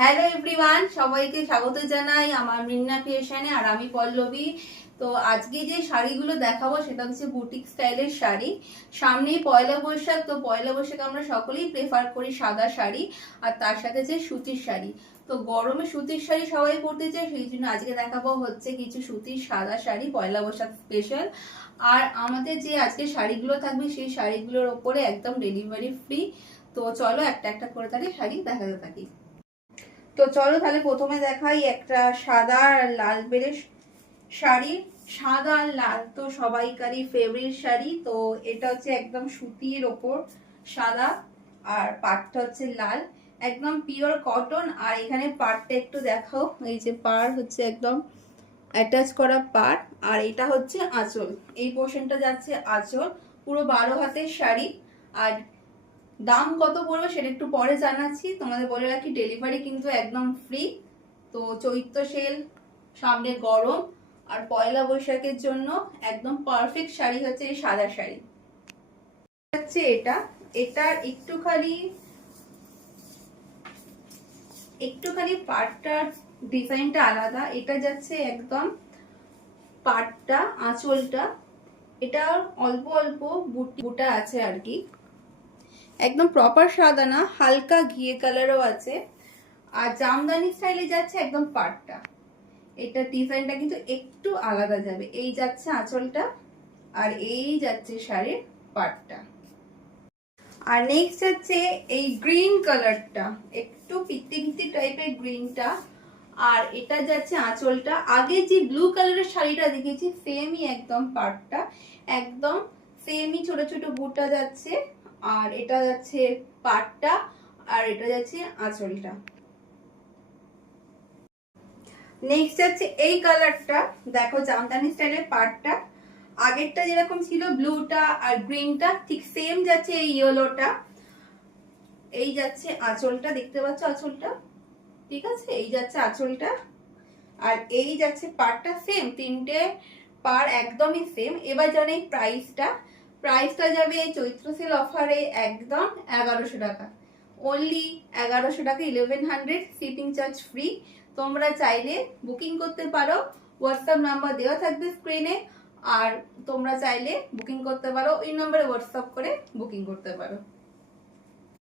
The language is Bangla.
হ্যালো এভরিওয়ান, সবাইকে স্বাগত জানাই আমার মৃন্না ক্রিয়েশনে। আর আমি পল্লবী। তো আজকে যে শাড়িগুলো দেখাবো সেটা হচ্ছে বুটিক স্টাইলের শাড়ি। সামনেই পয়লা বৈশাখ, তো পয়লা বৈশাখ আমরা সকলেই প্রেফার করি সাদা শাড়ি আর তার সাথে যে সুতির শাড়ি। তো গরমে সুতির শাড়ি সবাই পরতে চায়, সেই জন্য আজকে দেখাবো হচ্ছে কিছু সুতির সাদা শাড়ি পয়লা বৈশাখ স্পেশাল। আর আমাদের যে আজকে শাড়িগুলো থাকবে সেই শাড়িগুলোর ওপরে একদম ডেলিভারি ফ্রি। তো চলো একটা একটা করে তাহলে শাড়ি দেখাতে থাকি। তো চলো তাহলে প্রথমে দেখাই একটা সাদা আর লাল বেরের শাড়ি। সাদা আর লাল তো সবাইকারই ফেভারিট শাড়ি। তো এটা হচ্ছে একদম সুতির ওপর সাদা, আর পাটটা হচ্ছে লাল, একদম পিওর কটন। আর এখানে পাটটা একটু দেখাও, এই যে পাড় হচ্ছে একদম অ্যাটাচ করা পাড়। আর এটা হচ্ছে আঁচল, এই পোর্শনটা যাচ্ছে আঁচল। পুরো 12 হাতের শাড়ি। আর দাম কত পড়বে সেটা একটু পরে জানাচ্ছি। তোমাদের বলে রাখি ডেলিভারি কিন্তু একদম ফ্রি। তো চৈত্র সেল, সামনে গরম আর পয়লা বৈশাখের জন্য একদম পারফেক্ট শাড়ি হচ্ছে এই সাদা শাড়ি। হচ্ছে এটার একটুখানি পাটটার ডিজাইনটা আলাদা। এটা যাচ্ছে একদম পাটটা, আঁচলটা এটা অল্প অল্প বুটা আছে আর কি, একদম প্রপার সাদা না, হালকা ঘিয়ে কালারও আছে। আর জামদানি স্টাইলে যাচ্ছে একদম পাটটা। এটা ডিজাইনটা কিন্তু একটু আলাদা যাবে। এই যাচ্ছে আঁচলটা আর এই যাচ্ছে শাড়ির পাটটা। আর নেক্সট হচ্ছে এই গ্রিন কালারটা, একটু পিত্তি পিত্তি টাইপের গ্রিনটা। আর এটা যাচ্ছে আঁচলটা। আগে যে ব্লু কালারের শাড়িটা দেখেছি সেমই একদম পাটটা, একদম সেমই ছোট ছোট বুটা যাচ্ছে। আর এটা যাচ্ছে পাটটা আর এটা যাচ্ছে আঁচলটা। নেক্সট যাচ্ছে এই কালারটা, দেখো জামদানি স্টাইলের পাটটা। আগেরটা যেরকম ছিল ব্লুটা আর গ্রিনটা, ঠিক সেম যাচ্ছে এই ইয়েলোটা। এই যাচ্ছে আঁচলটা, দেখতে পাচ্ছ আঁচলটা, ঠিক আছে, এই যাচ্ছে আঁচলটা। আর এই যাচ্ছে পাটটা, সেম তিনটে পার একদমই সেম। এবার জানি প্রাইসটা যাবে চৈত্র সেল অফারে একদম 1100 টাকা, অনলি 1100 টাকা, 1100, শিপিং চার্জ ফ্রি। তোমরা চাইলে বুকিং করতে পারো, হোয়াটসঅ্যাপ নাম্বার দেওয়া থাকবে স্ক্রিনে। আর তোমরা চাইলে বুকিং করতে পারো, ওই নম্বরে হোয়াটসঅ্যাপ করে বুকিং করতে পারো।